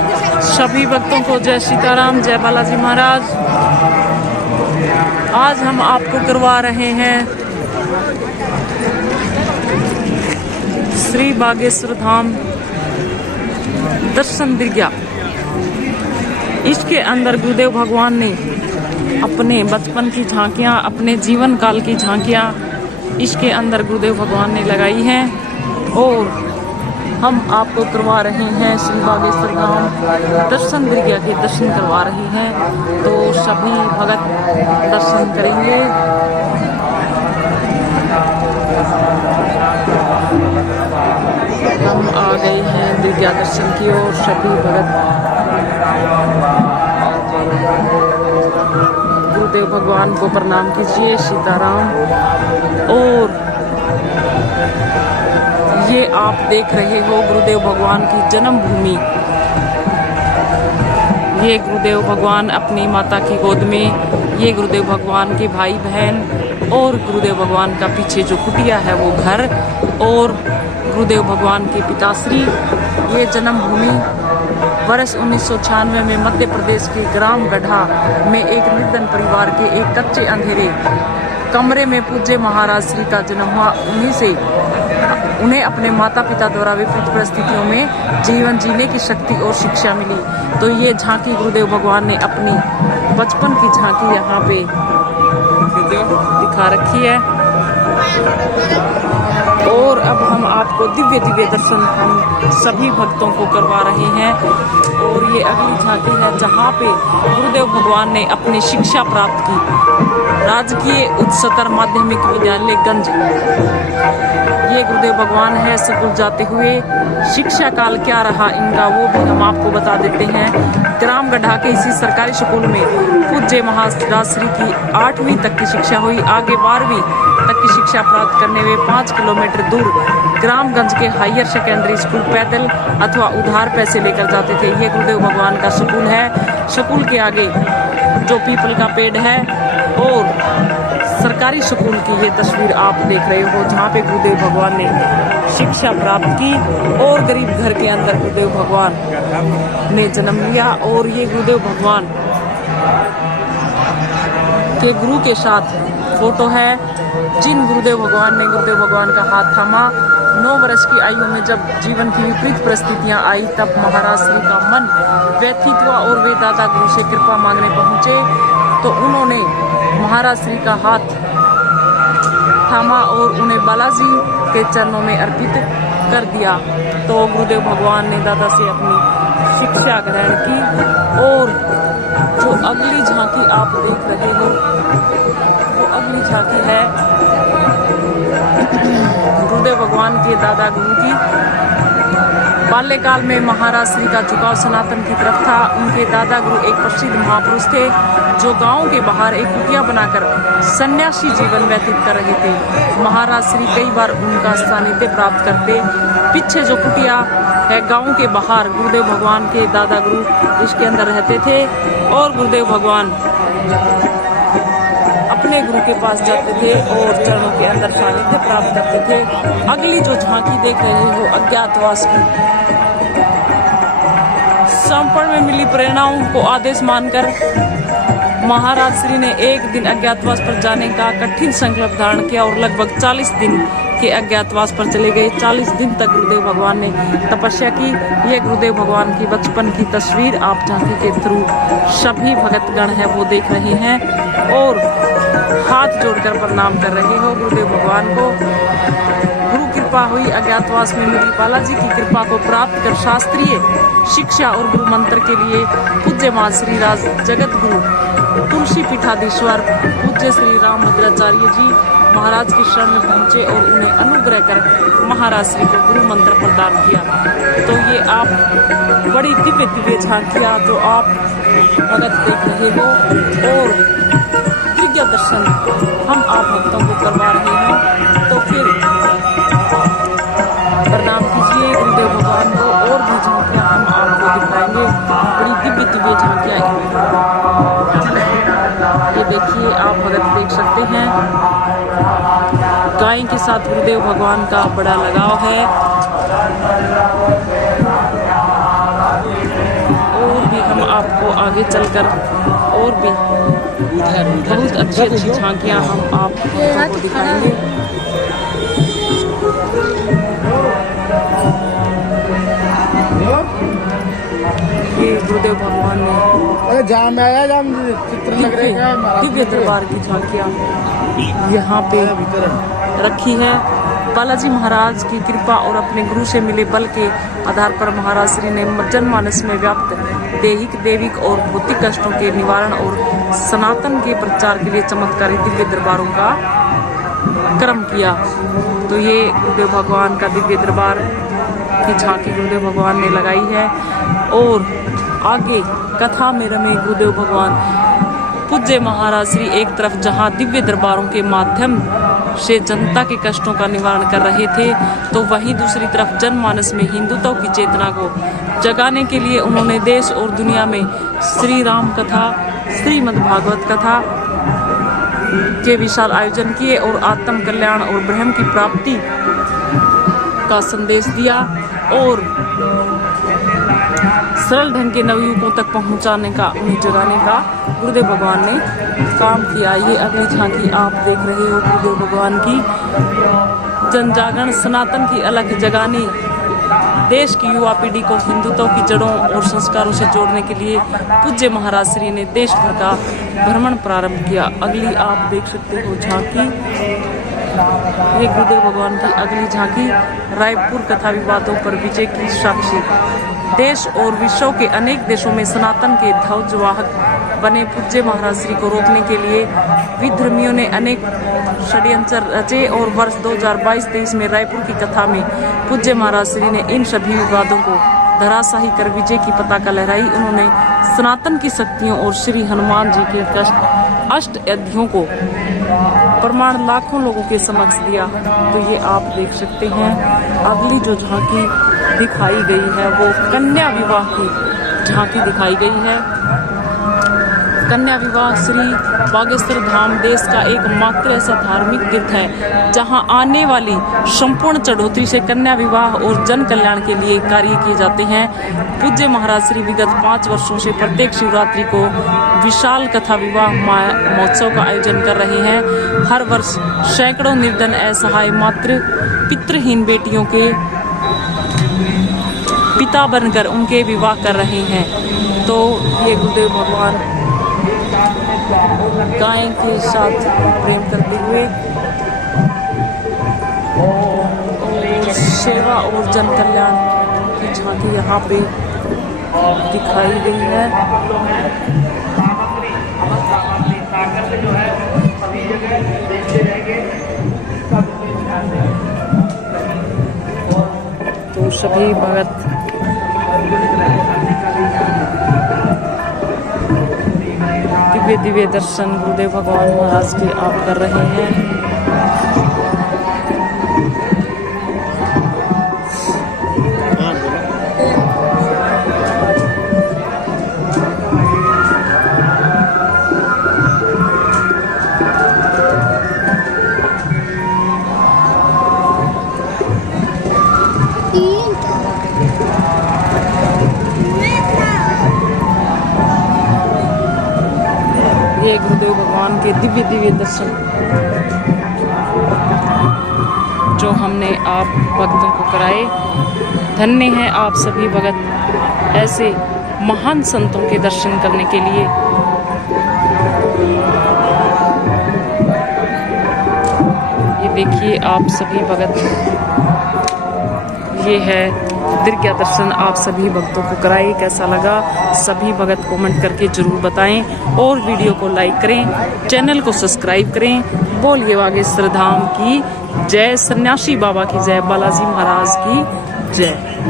सभी भक्तों को जय सीताराम, जय बालाजी महाराज। आज हम आपको करवा रहे हैं श्री बागेश्वर धाम दर्शन दिव्या। इसके अंदर गुरुदेव भगवान ने अपने बचपन की झांकियां, अपने जीवन काल की झांकियां इसके अंदर गुरुदेव भगवान ने लगाई हैं और हम आपको करवा रहे हैं श्री बागेश्वर धाम दर्शन दिव्या के दर्शन करवा रहे हैं। तो सभी भगत दर्शन करेंगे। हम आ गए हैं दिव्या दर्शन की ओर। सभी भगत गुरुदेव भगवान को प्रणाम कीजिए, सीताराम। और ये आप देख रहे हो गुरुदेव भगवान की जन्मभूमि। ये गुरुदेव भगवान अपनी माता की गोद में, ये गुरुदेव भगवान के भाई बहन और गुरुदेव भगवान का पीछे जो कुटिया है वो घर और गुरुदेव भगवान के पिताश्री। ये जन्मभूमि वर्ष 1996 में मध्य प्रदेश के ग्राम गढ़ा में एक निर्धन परिवार के एक कच्चे अंधेरे कमरे में पूज्य महाराज श्री का जन्म हुआ। उन्हीं से उन्हें अपने माता पिता द्वारा विपरीत परिस्थितियों में जीवन जीने की शक्ति और शिक्षा मिली। तो ये झांकी गुरुदेव भगवान ने अपनी बचपन की झांकी यहाँ पे दिखा रखी है। और अब हम आपको दिव्य दिव्य दर्शन हम सभी भक्तों को करवा रहे हैं। और ये अगली झांकी है जहाँ पे गुरुदेव भगवान ने अपनी शिक्षा प्राप्त की। राजकीय उच्चतर माध्यमिक विद्यालय गंज, ये गुरुदेव भगवान है। स्कूल जाते हुए शिक्षा काल क्या रहा इनका वो भी हम आपको बता देते हैं। ग्राम गढ़ा के इसी सरकारी स्कूल में पूज्य महाराज श्री की 8वीं तक की शिक्षा हुई। आगे 12वीं तक की शिक्षा प्राप्त करने वे 5 किलोमीटर दूर ग्रामगंज के हायर सेकेंडरी स्कूल पैदल अथवा उधार पैसे लेकर जाते थे। ये गुरुदेव भगवान का स्कूल है। स्कूल के आगे जो पीपल का पेड़ है और सरकारी स्कूल की ये तस्वीर आप देख रहे हो जहाँ पे गुरुदेव भगवान ने शिक्षा प्राप्त की और गरीब घर के अंदर गुरुदेव भगवान ने जन्म लिया। और ये गुरुदेव भगवान के गुरु के साथ फोटो है। जिन गुरुदेव भगवान ने गुरुदेव भगवान का हाथ थामा। 9 वर्ष की आयु में जब जीवन की विपरीत परिस्थितियां आई तब महाराज श्री का मन व्यथित हुआ और वे दादा गुरु से कृपा मांगने पहुंचे। तो उन्होंने महाराज श्री का हाथ थामा और उन्हें बालाजी के चरणों में अर्पित कर दिया। तो गुरुदेव भगवान ने दादा से अपनी शिक्षा ग्रहण की। और जो अगली झांकी आप देख रहे हो वो अगली झांकी है गुरुदेव भगवान के दादा गुरु की। बाल्यकाल में महाराज श्री का झुकाव सनातन की तरफ था। उनके दादा गुरु एक प्रसिद्ध महापुरुष थे जो गांव के बाहर एक कुटिया बनाकर सन्यासी जीवन व्यतीत कर रहे थे। महाराज श्री कई बार उनका सानिध्य प्राप्त करते। पीछे जो कुटिया है गांव के बाहर गुरुदेव भगवान के दादा गुरु इसके अंदर रहते थे और गुरुदेव भगवान अपने गुरु के पास जाते थे और चरणों के अंदर सानिध्य प्राप्त करते थे। अगली जो झांकी देख रहे हो अज्ञातवास की, समर्पण में मिली प्रेरणाओं को आदेश मानकर महाराज श्री ने एक दिन अज्ञातवास पर जाने का कठिन संकल्प धारण किया और लगभग 40 दिन के अज्ञातवास पर चले गए। 40 दिन तक गुरुदेव भगवान ने तपस्या की। ये गुरुदेव भगवान की बचपन की तस्वीर आप झांकी के थ्रू सभी भगतगण है वो देख रहे हैं और हाथ जोड़कर प्रणाम कर रहे हो गुरुदेव भगवान को। गुरु कृपा हुई। अज्ञातवास में मिली बालाजी की कृपा को प्राप्त कर शास्त्रीय शिक्षा और गुरु मंत्र के लिए पूज्य मां श्री राज जगत गुरु तुलसी पीठाधीश्वर पूज्य श्री राम भद्राचार्य जी महाराज की शरण में पहुंचे और उन्हें अनुग्रह कर महाराज श्री को गुरु मंत्र प्रदान किया। तो ये आप बड़ी दिव्य दिव्य झांकियां जो आप भगत देख रहे हो और दिव्य दर्शन हम आप भक्तों को करवा रहे हैं। तो फिर प्रणाम कीजिए गुरुदेव भगवान को। और भी झांकियां हम आपको दिखाएंगे, बड़ी दिव्य दिव्य झांकियां। ये देखिए आप भगत देख सकते हैं गाय के साथ गुरुदेव भगवान का बड़ा लगाव है। आपको आगे चलकर और भी बहुत अच्छी अच्छी झांकियाँ हम आपको दिखाएंगे। ये गुरुदेव भगवान ने दिव्य दरबार की झांकियाँ यहाँ पे रखी है। बालाजी महाराज की कृपा और अपने गुरु से मिले बल के आधार पर महाराज श्री ने जनमानस में व्याप्त दैहिक दैविक और भौतिक कष्टों के निवारण और सनातन के प्रचार के लिए चमत्कारी दिव्य दरबारों का कर्म किया। तो ये गुरुदेव भगवान का दिव्य दरबार की झांकी गुरुदेव भगवान ने लगाई है। और आगे कथा में रमे गुरुदेव भगवान पूज्य महाराज श्री एक तरफ जहां दिव्य दरबारों के माध्यम से जनता के कष्टों का निवारण कर रहे थे, तो वहीं दूसरी तरफ जनमानस में हिंदुत्व की चेतना को जगाने के लिए उन्होंने देश और दुनिया में श्री राम कथा, श्रीमद् भागवत कथा के विशाल आयोजन किए और आत्म कल्याण और ब्रह्म की प्राप्ति का संदेश दिया और सरल ढंग के नवयुवकों तक पहुंचाने का, उन्हें जगाने का गुरुदेव भगवान ने काम किया। ये अगली झांकी आप देख रहे हो गुरुदेव भगवान की जन जागरण सनातन की अलग जगाने, देश की युवा पीढ़ी को हिंदुत्व की जड़ों और संस्कारों से जोड़ने के लिए पूज्य महाराज श्री ने देश भर का भ्रमण प्रारंभ किया। अगली आप देख सकते हो झांकी, ये गुरुदेव भगवान की अगली झांकी रायपुर कथा विवादों पर विजय की साक्षी। देश और विश्व के अनेक देशों में सनातन के ध्वजवाहक बने पूज्य महाराज श्री को रोकने के लिए विधर्मियों ने अनेक षड्यंत्र रचे और वर्ष 2022-23 में रायपुर की कथा में पूज्य महाराज श्री ने इन सभी विवादों को धराशाही कर विजय की पताका लहराई। उन्होंने सनातन की शक्तियों और श्री हनुमान जी के अष्ट अध्यायों को प्रमाण लाखों लोगों के समक्ष दिया। तो ये आप देख सकते हैं। अगली जो झांकी दिखाई गई है वो कन्या विवाह की झांकी दिखाई गई है। कन्या विवाह श्री बागेश्वर धाम देश का एकमात्र ऐसा धार्मिक तीर्थ है जहां आने वाली संपूर्ण चढ़ोतरी से कन्या विवाह और जन कल्याण के लिए कार्य किए जाते हैं। पूज्य महाराज श्री विगत 5 वर्षों से प्रत्येक शिवरात्रि को विशाल कथा विवाह महोत्सव का आयोजन कर रहे हैं। हर वर्ष सैकड़ों निर्धन असहाय मातृ पितृहीन बेटियों के पिता बनकर उनके विवाह कर रहे हैं। तो ये गुरुदेव भगवान गाय के साथ प्रेम करते हुए और सेवा और जन कल्याण की झांकी यहाँ पे दिखाई गई है। तो सभी भगत दिव्य दिव्य दर्शन गुरुदेव भगवान महाराज के आप कर रहे हैं। ये गुरुदेव भगवान के दिव्य दिव्य दर्शन जो हमने आप भक्तों को कराए। धन्य हैं आप सभी भगत ऐसे महान संतों के दर्शन करने के लिए। ये देखिए आप सभी भगत, ये है दिव्य दर्शन आप सभी भक्तों को कराए। कैसा लगा सभी भगत कमेंट करके जरूर बताएं और वीडियो को लाइक करें, चैनल को सब्सक्राइब करें। बोलिए बागेश्वर धाम की जय, सन्यासी बाबा की जय, बालाजी महाराज की जय।